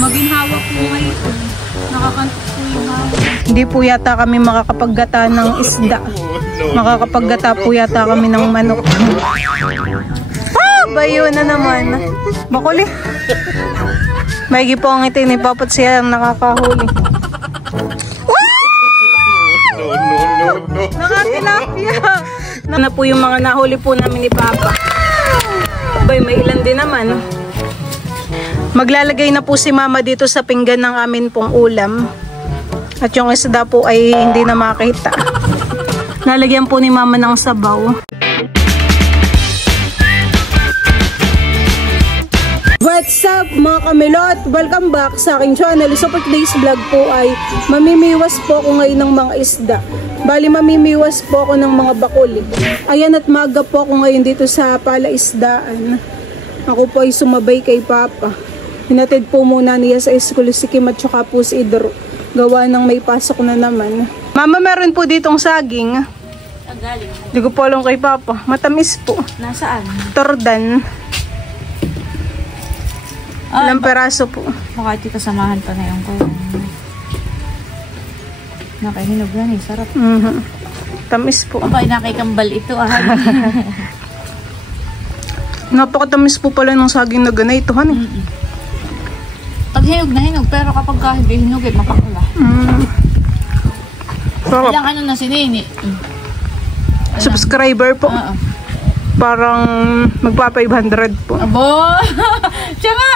Maginhawa po ngayon. Nakakantok po yung hawa. Hindi po yata kami makakapaggata ng isda. Makakapaggata po yata kami ng manok. Ah! Bayo na naman. Bakuli. Maigi po ang itin ni Papat siya ang nakakahuli. Nakatilapia. Na po yung mga nahuli po namin ni Papa. Abay, may ilan din naman. Maglalagay na po si Mama dito sa pinggan ng amin pong ulam. At yung isda po ay hindi na makita. Lalagyan po ni Mama ng sabaw. What's up mga kamilot? Welcome back sa aking channel. So for today's vlog po ay mamimiwas po ako ngayon ng mga isda. Bali mamimiwas po ako ng mga bakuli. Ayan, at maaga po ako ngayon dito sa palaisdaan. Ako po ay sumabay kay Papa. Hinatid po muna niya sa school si Kim at saka po si Idro. Gawa ng may pasok na naman. Mama, meron po ditong saging. Galing. Hindi ko po alam kay Papa. Matamis po. Nasaan? Tordan. Ilang peraso po. Baka ito kasamahan pa na yung ko. Nakahinog yan eh. Sarap. Tamis po. Abay, nakikambal ito. Napakatamis po pala ng saging na ganito. Pag hinog na hinog, pero kapag hindi hinog, mapakula. Ilang ano na si Nini? Subscriber po. Parang magpa 500 po. Abo! Siya nga!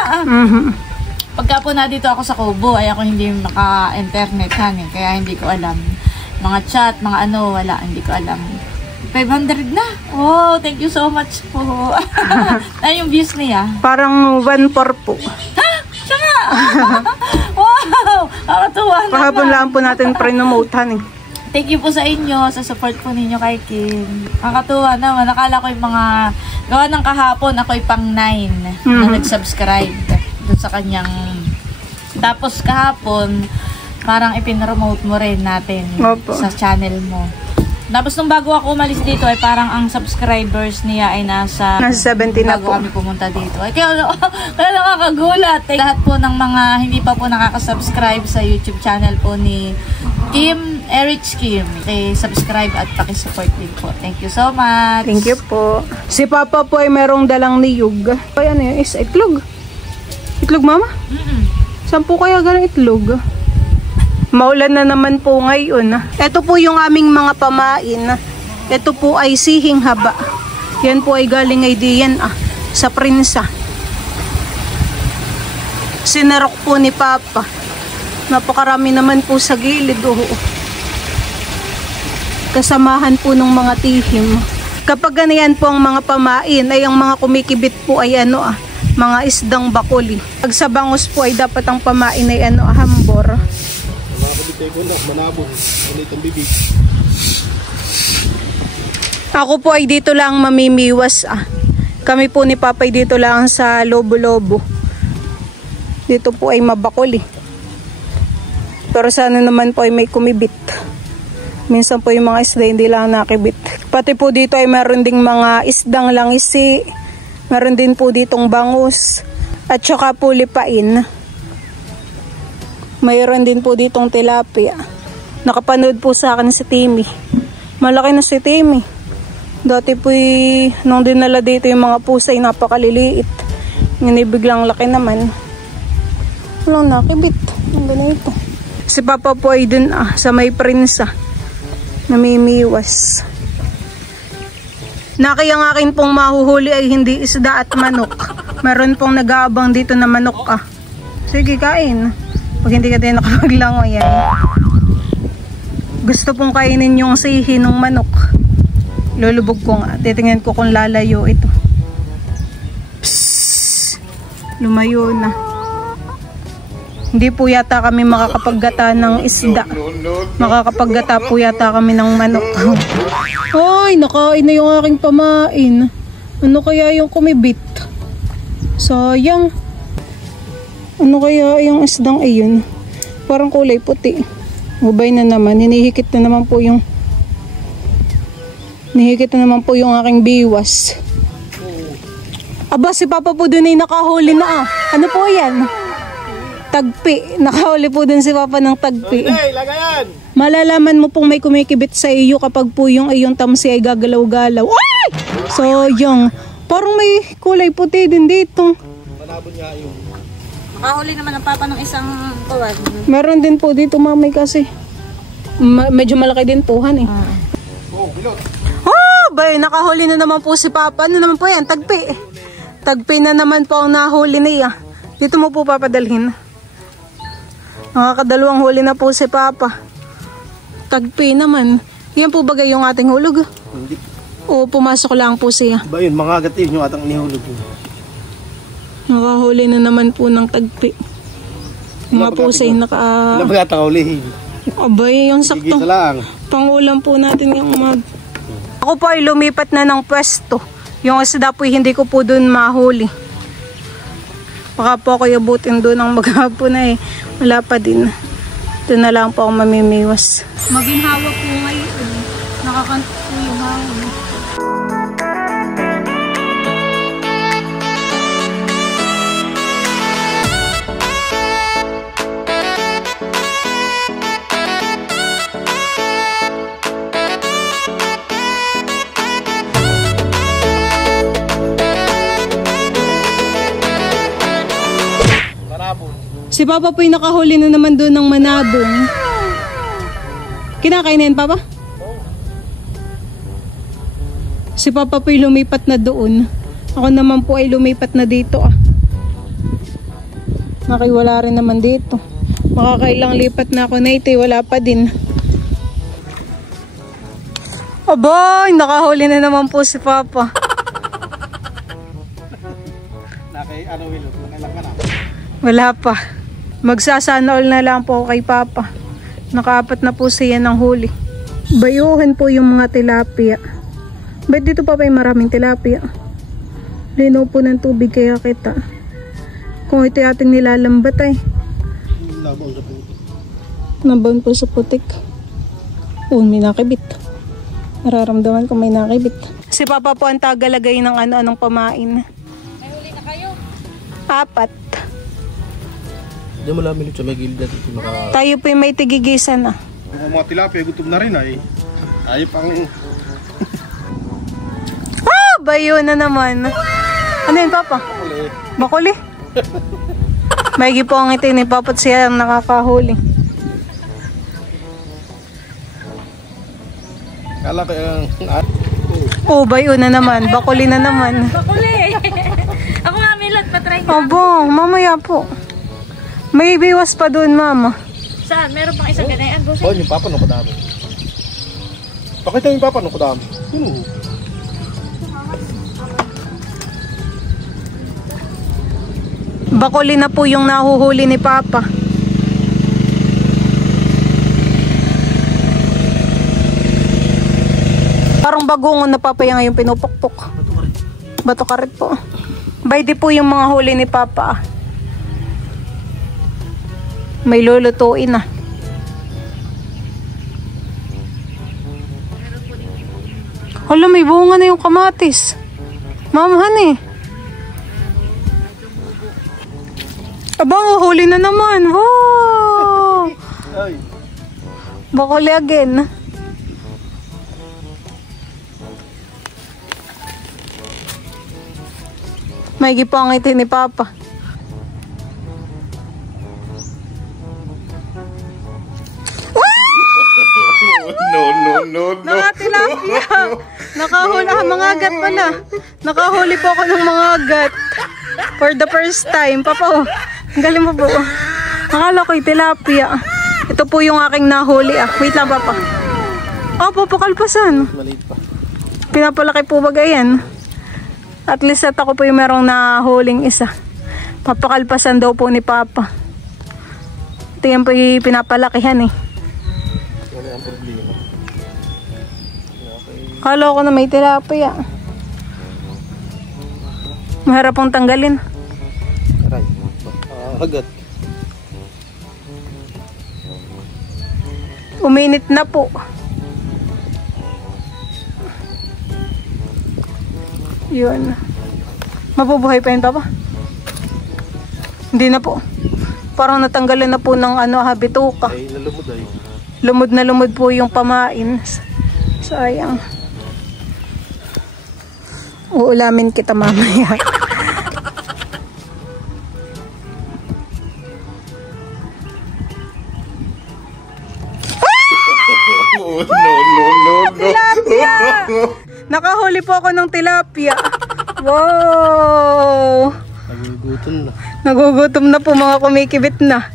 Pagka po na dito ako sa Kubo, ay ako hindi maka-internet kaya hindi ko alam. Mga chat, mga ano, wala, hindi ko alam. 500 na! Oh, thank you so much po. Ay, yung views niya? Parang 1.4 po. Ha? Siya nga! Wow! Nakatuwa naman. Kahapon lang po natin pre-nomote, Thank you po sa inyo, sa support po ninyo kay Kim. Nakatuwa naman. Nakala ko yung mga gawa ng kahapon, ako'y pang 9 na nag-subscribe doon sa kanyang. Tapos kahapon, parang ipinromote mo rin natin sa channel mo. Tapos nung bago ako umalis dito, ay parang ang subscribers niya ay nasa 70 na po. Bago kami pumunta dito. Ay, kaya nakakagulat. Lahat po ng mga hindi pa po nakaka-subscribe sa YouTube channel po ni Kim, Erich Kim, subscribe at pakisupport din po. Thank you so much. Thank you po. Si Papa po ay merong dalang niyog. Ay, ano yun? Is itlog. Itlog, Mama? Saan po kaya galing itlog? Maulan na naman po ngayon. Ito po yung aming mga pamain. Ito po ay sihing haba. Yan po ay galing ay diyan sa prinsa. Sinarok po ni Papa. Napakarami naman po sa gilid. Kasamahan po ng mga tihim. Kapag ganayan po ang mga pamain, ay ang mga kumikibit po ay mga isdang bakuli. Pag sa bangus po ay dapat ang pamain ay hambor. Ako po ay dito lang mamimiwas. Kami po ni Papay dito lang sa Lobo-Lobo. Dito po ay mabakuli. Pero sana naman po ay may kumibit. Minsan po yung mga isda hindi lang nakibit. Pati po dito ay meron ding mga isdang langisi. Meron din po ditong bangus. At saka po lipain. Mayroon din po ditong tilapia. Nakapanood po sa akin si Timmy. Malaki na si Timmy. Dati po nung dinala dito yung mga pusa ay napakaliliit. Ngayon biglang laki naman. Walang nakibit. Ang ganito. Si Papa po ay dun sa may prinsa. Namimiwas. Nakiyang akin pong mahuhuli ay hindi isda at manok. Meron pong nag-aabang dito na manok Sige, kain. Pag hindi ka din nakapaglango yan. Gusto pong kainin yung sihi ng manok. Lulubog ko nga. Titingnan ko kung lalayo ito. Psst! Lumayo na. Hindi po yata kami makakapaggata ng isda. Makakapaggata po yata kami ng manok. Ay, nakain na yung aking pamain. Ano kaya yung kumibit? Sayang. Ano kaya yung isdang iyon? Parang kulay puti. Ubay na naman. Hinihikit na naman po yung aking biwas. Aba, si Papa po dun ay nakahuli na Ano po yan? Tagpi. Nakahuli po dun si Papa ng tagpi. Hey, lagayan! Malalaman mo pong may kumikibit sa iyo kapag po yung iyong tamsi ay gagalaw-galaw. Ay! So, yung parang may kulay puti din dito. Malabon nga yung... Makahuli naman ang Papa ng isang kawan. Meron din po dito, mamay, kasi. Medyo malaki din po, han eh. Oh, bilot. Oh, bay, nakahuli na naman po si Papa. Ano naman po yan? Tagpi. Tagpi na naman po ang nahuli niya. Dito mo po papadalhin. Nakakadalawang huli na po si Papa. Tagpi naman. Yan po bagay yung ating hulog? Hindi. O pumasok lang po siya? Ba yun, mga agatin yung atang nihulog yun. Nakahuli na naman po ng tagpi. Mga po siya naka... Ilan ba atang ulihin? Abay, yung sakto. Gigisa lang. Pangulam po natin yung mag... Ako po ay lumipat na ng pwesto. Yung isda po hindi ko po doon mahuli. Baka po ako abutin doon ang maghapon na eh. Wala pa din. Doon na lang po ako mamimiwas. Maginhawa po ngayon. Nakakanta po yung hawak. Si Papa po'y nakahuli na naman doon ng manabong. Kinakain na yan, Papa? Si Papa po'y lumipat na doon. Ako naman po ay lumipat na dito. Nakiwala rin naman dito. Makakailang lipat na ako na ito. Wala pa din. Aboy! Nakahuli na naman po si Papa. Nakailang ka na? Wala pa. Magsasana all na lang po kay Papa. Nakaapat na po siya ng huli. Bayuhan po yung mga tilapia. Ba't dito pa may maraming tilapia? Linaw po ng tubig kaya kita. Kung ito ating nilalambat ay. Nabaon sa putik. Nabaon po sa putik. Oh, may nakibit. Nararamdaman ko may nakibit. Si Papa po ang tagalagay ng ano-anong pamain. May huli na kayo? 4. Hindi mo lang minute sa may gilid natin. Tayo po yung may tigigisan na. Kung mga tilapia, gutom na rin ay. Tayo pang... Ah! Bayo na naman. Ano yun, Papa? Bakuli. Maigi po ang ito ni Papa at siya ang nakakahuli. Kala ko yung... Oh, bayo na naman. Bakuli na naman. Bakuli! Ako nga, Milot, patry na. Abo, mamaya po. May biwas pa doon, Mama. Saan? Meron pang isang ganayan. Oh, yung papa nung kadami. Pakita yung papa nung kadami. Yun. Bakuli na po yung nahuhuli ni Papa. Parang bagungon na Papa yung ngayon pinupukpok. Bato karit po. Baydi po yung mga huli ni Papa. May lulutuin na. Hala, may bunga na yung kamatis. Mamahan eh. Aba, huli na naman. Wow! Ay. Bakuli again. May gipangit ni Papa. No. Mga tilapia. Nakahuli. Mga agat pala. Nakahuli po ako ng mga agat. For the first time. Papa, oh. Ang galing mo po. Nakala ko'y tilapia. Ito po yung aking nahuli. Wait lang, Papa. Oh, papakalpasan. Maliit pa. Pinapalaki po ba ganyan? At least at ako po yung merong nahuling isa. Papakalpasan daw po ni Papa. Ito yan po yung pinapalakihan eh. Wala ang problema. Kala ko na may tilapia. Maharap pong tanggalin. Aray. Agad. Uminit na po. Yun. Mabubuhay pa yun, Papa? Hindi na po. Parang natanggalan na po ng habituka. Ay, nalumod ay. Lumod na lumod po yung pamain. Sayang. Uulamin kita mamaya. Tilapia! Nakahuli po ako ng tilapia. Wow! Nagugutom na. Nagugutom na po, mga kumikibit na.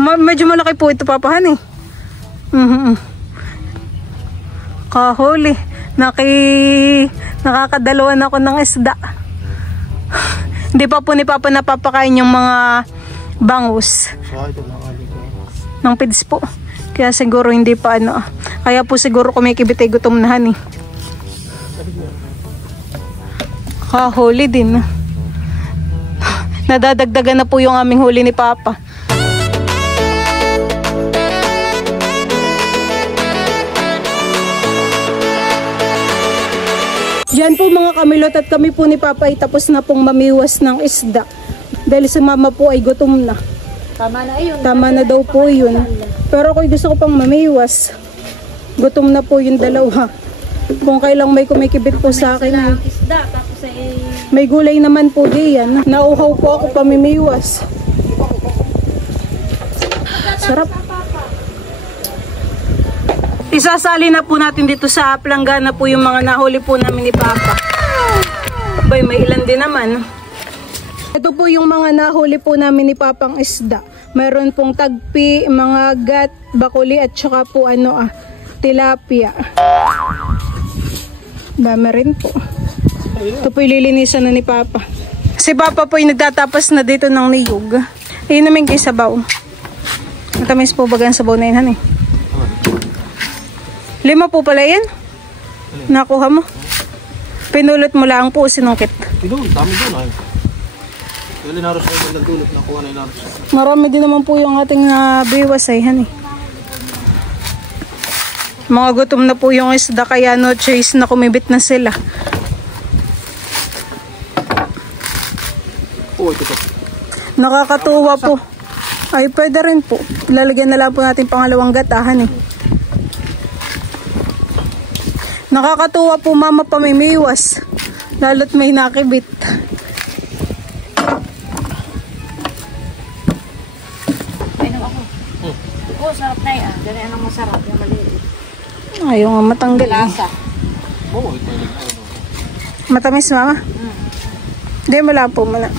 Medyo malaki po ito, papahan eh. Kahuli. Nakakadalawan ako ng isda. Hindi pa po ni Papa napapakain yung mga bangus ng pids po. Kaya siguro hindi pa kaya po siguro kumikibit ay gutom na eh. Kahuli din. Nadadagdagan na po yung aming huli ni Papa. Yan po mga kamilot, at kami po ni Papa ay tapos na pong mamiwas ng isda. Dahil si Mama po ay gutom na. Tama na yun. Tama na daw po yun. Pero ako gusto ko pang mamiwas. Gutom na po yung dalawa. Kung kailang may kumikibit po sa akin. Isda, tapos May gulay naman po diyan. Nauhaw po ako pamimiwas. Sarap. Isasali na po natin dito sa planggana po yung mga nahuli po namin ni Papa. Bay, may ilan din naman. Ito po yung mga nahuli po namin ni Papang isda. Mayroon pong tagpi, mga gat, bakuli at saka po tilapia. Dami rin po. Ito po ililinisan na ni Papa. Si Papa po yung nagtatapas na dito ng niyog. Ayun namin kay sabaw. Matamis po bagang sabaw na yun, 5 po pala yan. Nakuha mo. Pinulot mo lang po, sinungkit. Pinulot, dami doon ay. Kaya linaros ay nagdulot, nakuha na linaros. Marami din naman po yung ating biwas ay Mga gutom na po yung isda, kaya no choice na kumibit na sila. Oh, ito. Nakakatuwa po. Ay, pwede rin po. Ilalagyan na lang po natin pangalawang gatahan Nakakatuwa po, Mama, pamimiwas. Lalo't may nakibit. Painom ako. Oo, sarap na yan. Ganyan ang masarap. Yung maliit. Ayaw nga matanggal. Lasa. Oo, ito. Matamis, Mama? Hindi, wala po muna.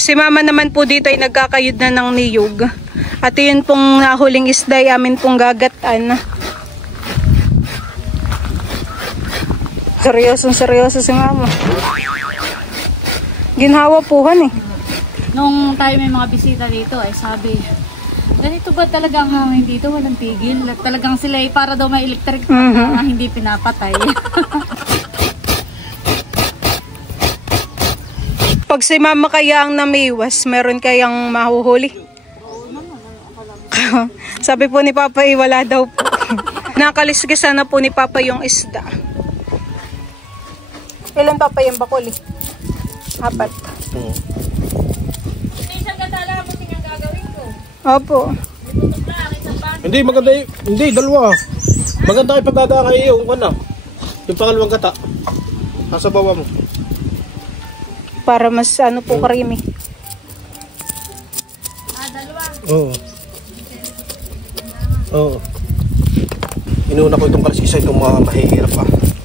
Si Mama naman po dito ay nagkakayod na ng niyog. At yun pong nahuling isda ay amin pong gagatan. Seryoso si Mama. Ginhawa puhan Nung tayo may mga bisita dito ay sabi, ganito ba talaga ang hangin dito? Walang tigil. Talagang sila ay para daw may electric na hindi pinapatay. Pag si Mama kaya ang namiwas, meron kayang mahuhuli? Sabi po ni Papa wala daw po. Nakalisgisa na po ni Papa yung isda. Ilan Papa yung bakuli? 4. Oo. Isang katala mo tingang gagawin ko. Opo. Hindi, maganda hindi, dalawa. Maganda kayo pagdadaan kayo yung yung pangalawang gata. Nasa bawa mo. Para mas po karimi. Dalawa. Oo. Oo. Inuuna ko itong kalas-isa, itong mga mahihirap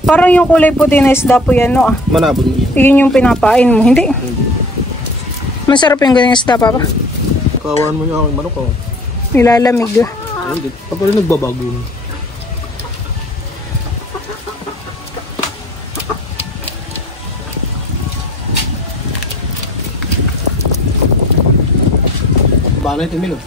Parang yung kulay puti na isda po yan, Manabon yun. Yun yung pinapain mo, hindi? Masarap yung ganyan isda, Papa. Kawan mo yung aking manok, Nilalamig. Hindi. Papa rin nagbabago. Balay ito, Milo.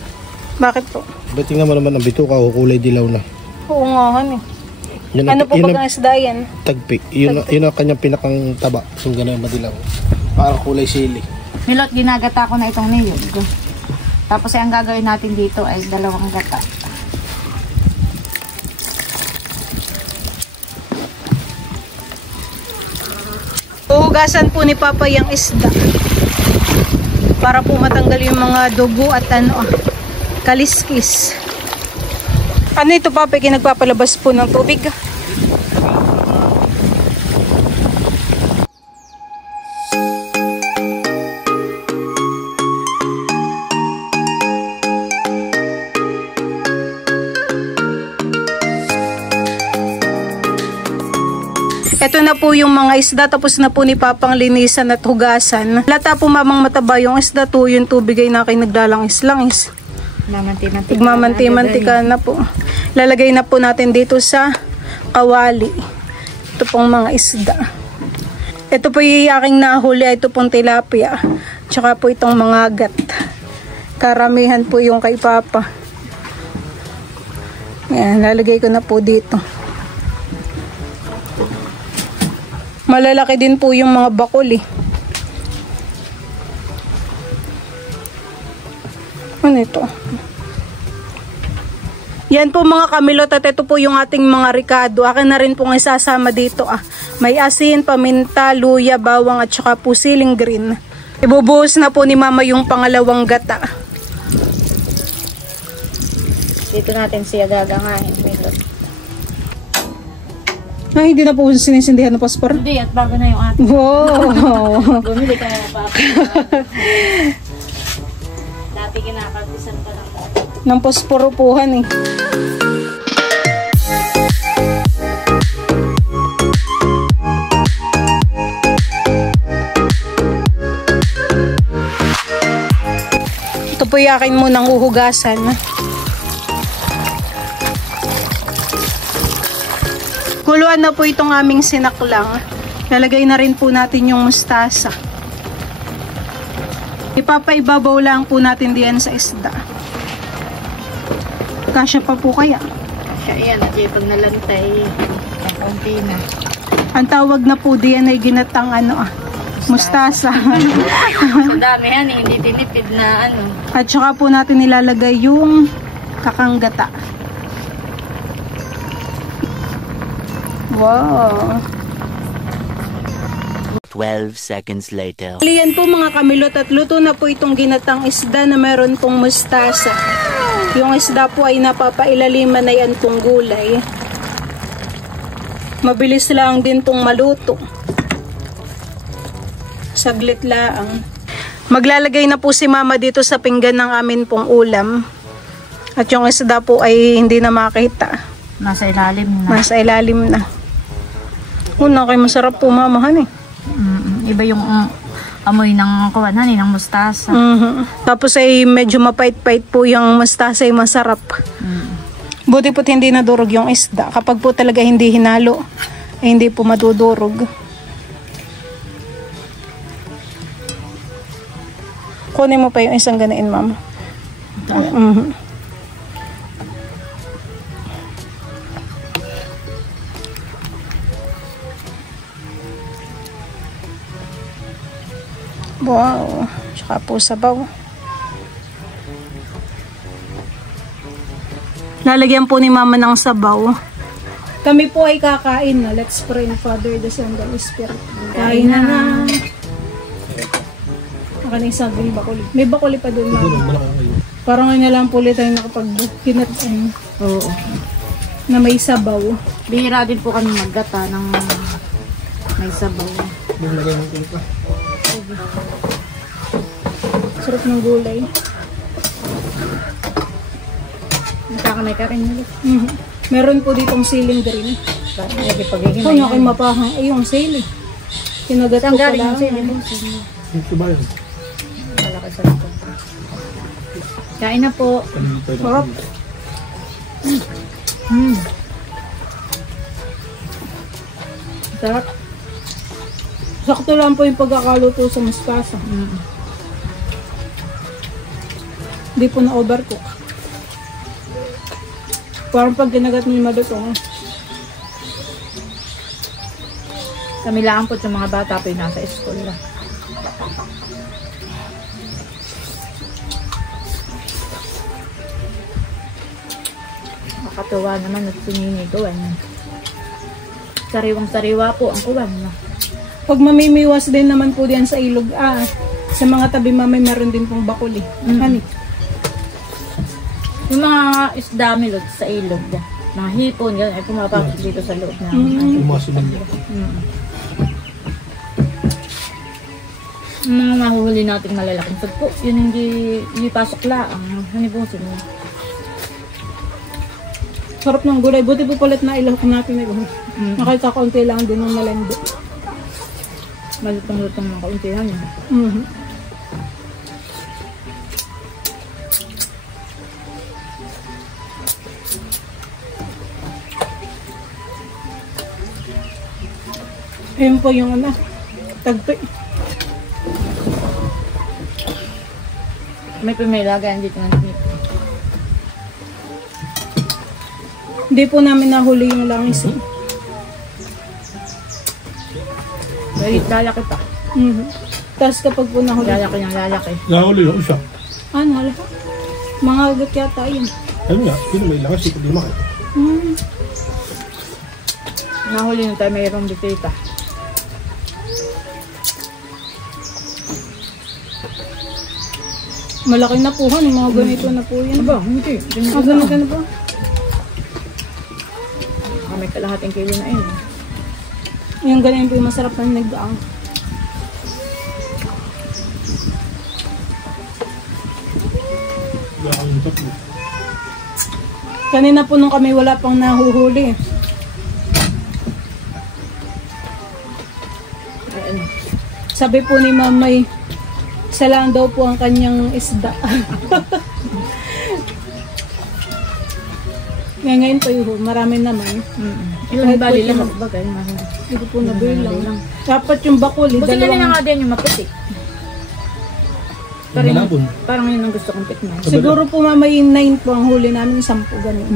Bakit po? Tingnan mo naman ang bituka o kulay dilaw na. Oo nga, Ano po pag ang isda yan? Tagpi. Yun ang kanyang pinakang taba. So gano'n madilaw. Parang kulay sili. Milot, ginagata ko na itong niyog. Tapos ang gagawin natin dito ay 2 gata. Hugasan po ni Papa yung isda. Para po matanggal yung mga dugo at kaliskis. Ano ito, Papa? Nagpapalabas po ng tubig. Ito na po yung mga isda, tapos na po ni Papang linisan at hugasan. Lata po mamang mataba yung isda to, yung tubig ay na kayo naglalangis-langis. Magmamanti-mantika na po. Lalagay na po natin dito sa kawali. Ito pong mga isda. Ito po yung aking nahuli, ito pong tilapia. Tsaka po itong mga agat. Karamihan po yung kay Papa. Yan, lalagay ko na po dito. Malalaki din po yung mga bakuli. Ano ito? Yan po mga kamilot, at ito po yung ating mga ricado. Akin na rin pong isasama dito. May asin, paminta, luya, bawang at saka po siling green. Ibubuhos na po ni Mama yung pangalawang gata. Dito natin siya gagangahin. Ay, hindi na po sinisindihan ng paspor. Hindi, at bago na yung ating. Wow! Bumili ka na pa. Dati kinakabisan pa lang dati. Ng posporopuhan eh. Ito po yakin mo ng uhugasan. Kuluan na po itong aming sinaklang. Lalagay na rin po natin yung mustasa. Ipapaibabaw lang po natin diyan sa isda. Kasya pa po kaya? Kaya yan, at pag nalantay, kaunti na. Ang tawag na po diyan ay ginatang mustasa. Sa dami yan, hindi tinipid na At saka po natin nilalagay yung kakanggata. Wow! 12 seconds later. Yan po mga kamilot, at luto na po itong ginatang isda na meron pong mustasa. Yung isda po ay napapailaliman na yan pong gulay. Mabilis lang din pong maluto. Saglit lang. Maglalagay na po si Mama dito sa pinggan ng amin pong ulam. At yung isda po ay hindi na makita. Nasa ilalim na. Nasa ilalim na. Kayo masarap po, Mamahan eh. Iba yung amoy ng kuwanan ng mustasa. Tapos ay medyo mapait-pait po yung mustasa, ay masarap. Buti po't hindi nadurog yung isda. Kapag po talaga hindi hinalo, ay hindi po madudurog. Kunin mo pa yung isang ganain, Mama. Wow, tsaka po sabaw. Lalagyan po ni Mama ng sabaw. Kami po ay kakain na. Let's pray in Father, the Son, the Holy Spirit. Kain na na. Naka na isang bakuli. May bakuli pa doon, Mama. Parang ngayon na lang po ulit tayo nakapag-kinat Oo. na may sabaw. Bihira din po kami maggata ng may sabaw. Sarap ng gulay. Nakakamay ka rin ulit. Meron po ditong siling green. Kung yung aking mapahang, ay yung sili. Kinagat ko pala. yung sili? Ito ba yun? Malaki sa ito. Kain na po. Sarap. Sarap. Sakto lang po yung pagkakaluto sa mustasa. Hindi po na overcook. Parang pag ginagat mo yung maluto. Kami lang po sa mga bata pa yung nasa school lang. Nakatuwa naman at sininigawan. Sariwang-sariwa po ang kuwan. Pag mamimiwas din naman po diyan sa ilog, sa mga tabi mamay meron din pong bakuli. Hani. Yung mga isda milot sa ilog, mga hipon, yan ay pumapasok dito sa loob na. Umasunod niya. Yung mga mahuhuli natin malalaking tagpo, yun hindi pasok laang, hanibusin mo. Sarap ng gulay. Buti po palit na ilahok natin. Nakita-kaunti lang din ng malandi. Malutong-lutong ng kauntihan yun. Ayun po yung tagpi. May pumilagayan dito ng tip. Hindi po namin nahuli yung langis. Dahil lalaki pa. Tapos kapag po nahuli. Lalaki ng lalaki. Nahuli yung isa. Wala. Mga agat yata yun. Ayun nga, yun may lakas, hindi ko makita. Nahuli nung tayo mayroong bitita. Malaki na po han. Mga ganito na po yan. Aba, hindi. Ganito na po. May kalahating kilo na yun. Yung ganyan po yung masarap na nagdaang. Kanina po nung kami wala pang nahuhuli. Sabi po ni Mamay, isa lang daw po ang kanyang isda. Ngayon po yun, marami naman. Ilang Kahit bali po lang yung- magbagay. Hindi ko po nabilang. Dapat yung bakuli, Buti na dalawang... nga din yung maputi. Malabon. Parang yun ang gusto kong tikman. Siguro po Mamay 9 po ang huli namin, 10 ganun.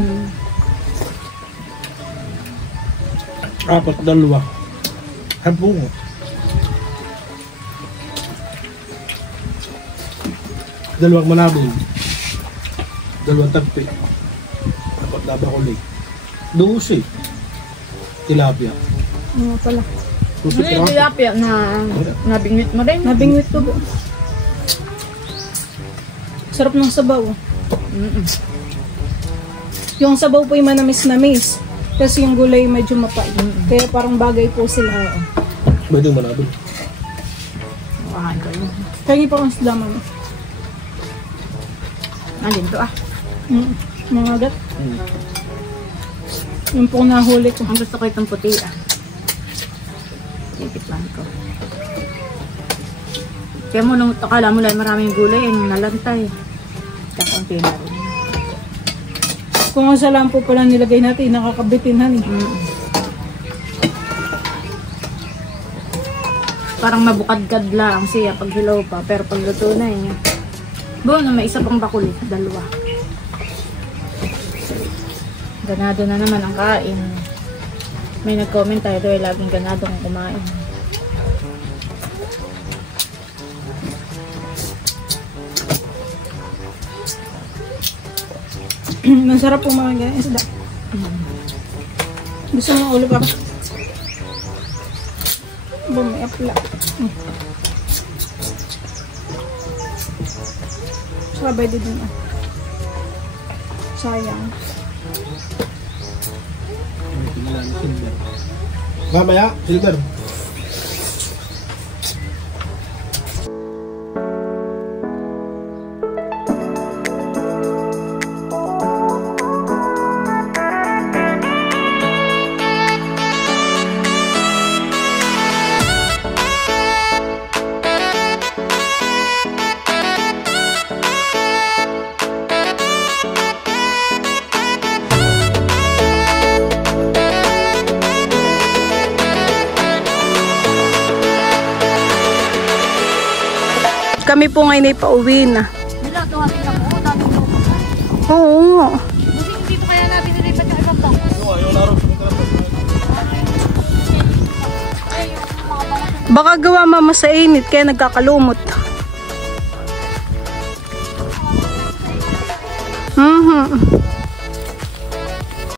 Apat, dalawa. Habungo. Dalawang malabon. Dalawang tagpi. Apat na bakuli. 12. Tilapia. Ano pala. Puso Ano yung tilapia na nabingwit mo rin? Nabingwit ko po. Sarap ng sabaw. Yung sabaw po yung manamis-namis. Kasi yung gulay medyo mapait. Kaya parang bagay po sila. Pwede malabon. Wakahan ko yun. Kaya pa kong sila man. Alin to Mga agat. Yung po nahuli ko. Ang gusto ko itong puti Titikman ko. Kaya mo nung akala mo lang maraming gulay, yung nalantay. Kakunti na rin. Kung ang salam po pala nilagay natin, nakakabitinhan eh. Parang mabukad-kad lang siya pag hilaw pa, pero pag luto na eh. Bono, may isa pang bakuli, dalawa. Ganado na naman ang kain. May nag-comment tayo doon, laging ganado kong kumain. Masarap po mga ganyan isda. Gusto mo ulo pa? May apla. Sabay din dun. Sayang. Mamaya, silver. Kami po ngayon ay pauwi na. Wala, tuhatin ako. Dami ko. Oo nga. Buti dito kaya natin nilipat yung ibang tao. Baka gawa mama sa init kaya nagkakalumot.